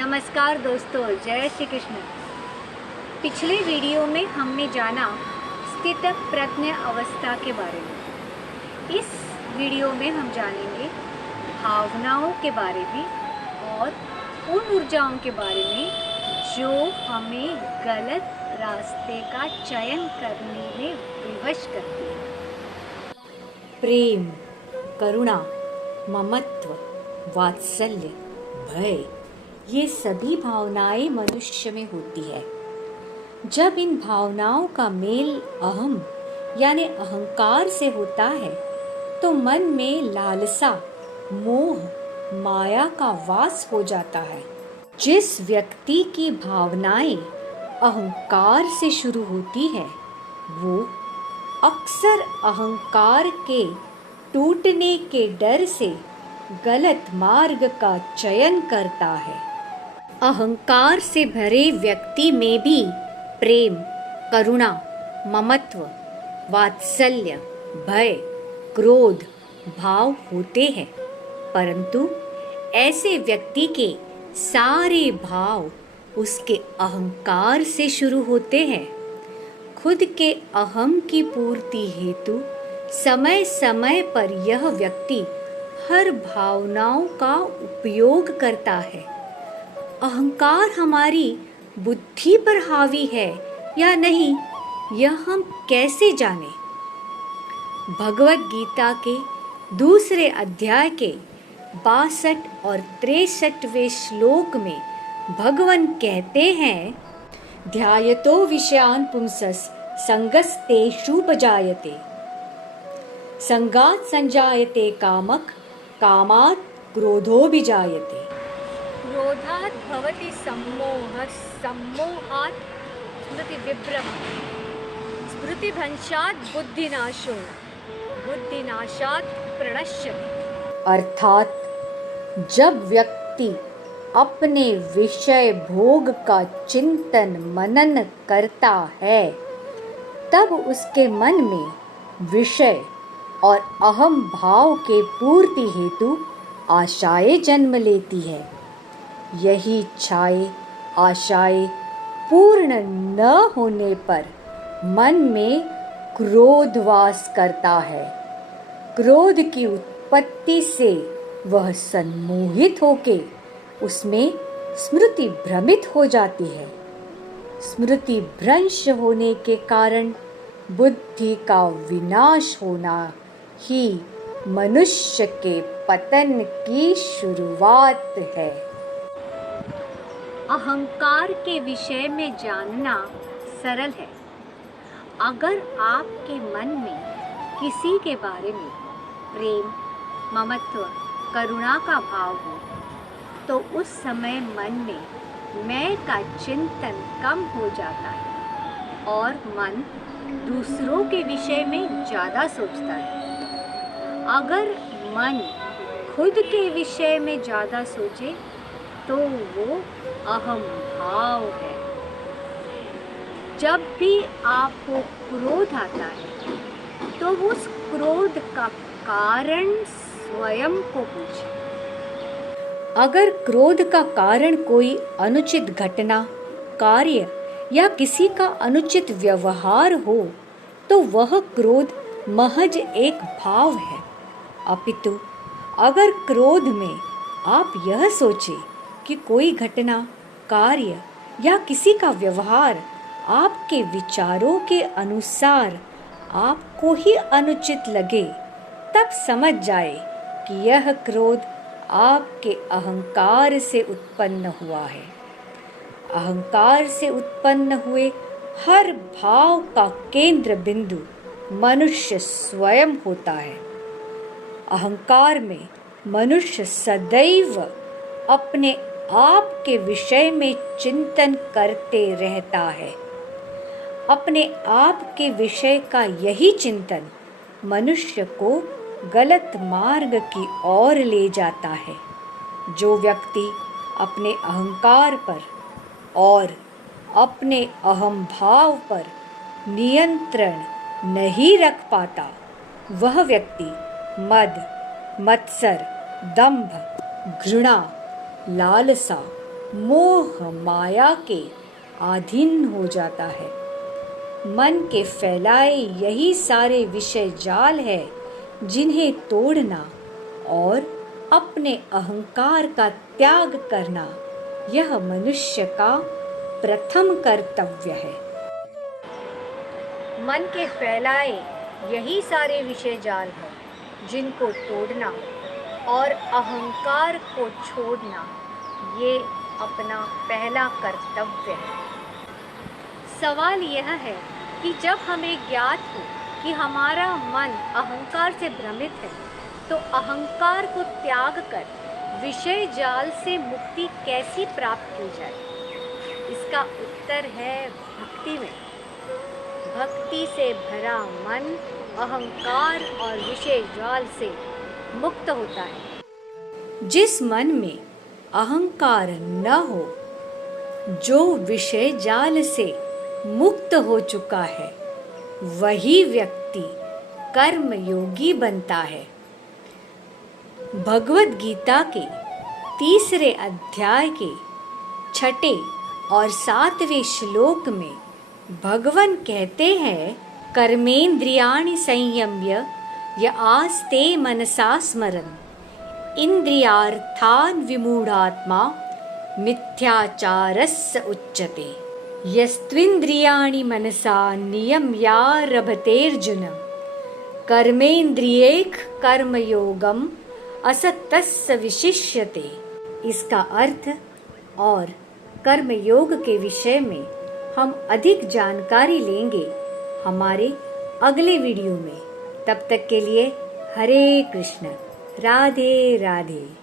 नमस्कार दोस्तों, जय श्री कृष्ण। पिछले वीडियो में हमने जाना स्थित प्रज्ञ अवस्था के बारे में। इस वीडियो में हम जानेंगे भावनाओं के बारे में और उन ऊर्जाओं के बारे में जो हमें गलत रास्ते का चयन करने में विवश करती है। प्रेम, करुणा, ममत्व, वात्सल्य, भय, ये सभी भावनाएं मनुष्य में होती है। जब इन भावनाओं का मेल अहम यानी अहंकार से होता है तो मन में लालसा, मोह, माया का वास हो जाता है। जिस व्यक्ति की भावनाएं अहंकार से शुरू होती है वो अक्सर अहंकार के टूटने के डर से गलत मार्ग का चयन करता है। अहंकार से भरे व्यक्ति में भी प्रेम, करुणा, ममत्व, वात्सल्य, भय, क्रोध भाव होते हैं, परंतु ऐसे व्यक्ति के सारे भाव उसके अहंकार से शुरू होते हैं। खुद के अहम की पूर्ति हेतु समय समय पर यह व्यक्ति हर भावनाओं का उपयोग करता है। अहंकार हमारी बुद्धि पर हावी है या नहीं, यह हम कैसे जाने? भगवत गीता के दूसरे अध्याय के 62 और 63वें श्लोक में भगवान कहते हैं, ध्यायतो विषयान् पुंसस् संगस्तेषुपजायते, संगात् संजायते कामः, कामात् क्रोधोऽभिजायते। क्रोधात् भवति सम्मोहः, सम्मोहात् स्मृतिविभ्रमः, स्मृतिभ्रंशात् बुद्धिनाशो, बुद्धिनाशात् प्रणश्यति। अर्थात जब व्यक्ति अपने विषय भोग का चिंतन मनन करता है तब उसके मन में विषय और अहम भाव के पूर्ति हेतु आशाएं जन्म लेती है। यही इच्छाएं, आशाएं पूर्ण न होने पर मन में क्रोध वास करता है। क्रोध की उत्पत्ति से वह सम्मोहित होके उसमें स्मृति भ्रमित हो जाती है। स्मृति भ्रंश होने के कारण बुद्धि का विनाश होना ही मनुष्य के पतन की शुरुआत है। अहंकार के विषय में जानना सरल है। अगर आपके मन में किसी के बारे में प्रेम, ममत्व, करुणा का भाव हो तो उस समय मन में मैं का चिंतन कम हो जाता है और मन दूसरों के विषय में ज़्यादा सोचता है। अगर मन खुद के विषय में ज़्यादा सोचे तो वो अहम भाव है। जब भी आपको क्रोध आता है तो उस क्रोध का कारण स्वयं को पूछें। अगर क्रोध का कारण कोई अनुचित घटना, कार्य या किसी का अनुचित व्यवहार हो तो वह क्रोध महज एक भाव है। अपितु अगर क्रोध में आप यह सोचें कि कोई घटना, कार्य या किसी का व्यवहार आपके विचारों के अनुसार आपको ही अनुचित लगे, तब समझ जाए कि यह क्रोध आपके अहंकार से उत्पन्न हुआ है। अहंकार से उत्पन्न हुए हर भाव का केंद्र बिंदु मनुष्य स्वयं होता है। अहंकार में मनुष्य सदैव अपने आप के विषय में चिंतन करते रहता है। अपने आप के विषय का यही चिंतन मनुष्य को गलत मार्ग की ओर ले जाता है। जो व्यक्ति अपने अहंकार पर और अपने अहम भाव पर नियंत्रण नहीं रख पाता, वह व्यक्ति मद, मत्सर, दंभ, घृणा, लालसा, मोह माया के अधीन हो जाता है। मन के फैलाए यही सारे विषय जाल है जिन्हें तोड़ना और अपने अहंकार का त्याग करना यह मनुष्य का प्रथम कर्तव्य है। मन के फैलाए यही सारे विषय जाल है जिनको तोड़ना और अहंकार को छोड़ना ये अपना पहला कर्तव्य है। सवाल यह है कि जब हमें ज्ञात हो कि हमारा मन अहंकार से भ्रमित है तो अहंकार को त्याग कर विषय जाल से मुक्ति कैसी प्राप्त की जाए? इसका उत्तर है भक्ति में। भक्ति से भरा मन अहंकार और विषय जाल से मुक्त होता है। जिस मन में अहंकार न हो, जो विषय जाल से मुक्त हो चुका है, वही व्यक्ति कर्म योगी बनता है। भगवद गीता के 3 अध्याय के 6 और 7वें श्लोक में भगवान कहते हैं, कर्मेंद्रियाणि संयम्य य आस्ते मनसा स्मरन् इंद्रियार्थान् विमूढ़ात्मा मिथ्याचारस्य उच्यते। यस्त्विन्द्रियाणि मनसा नियम्यारभतेऽर्जुन कर्मेन्द्रियैः कर्मयोगम् असक्तस्य विशिष्यते। इसका अर्थ और कर्मयोग के विषय में हम अधिक जानकारी लेंगे हमारे अगले वीडियो में। तब तक के लिए हरे कृष्ण, राधे राधे।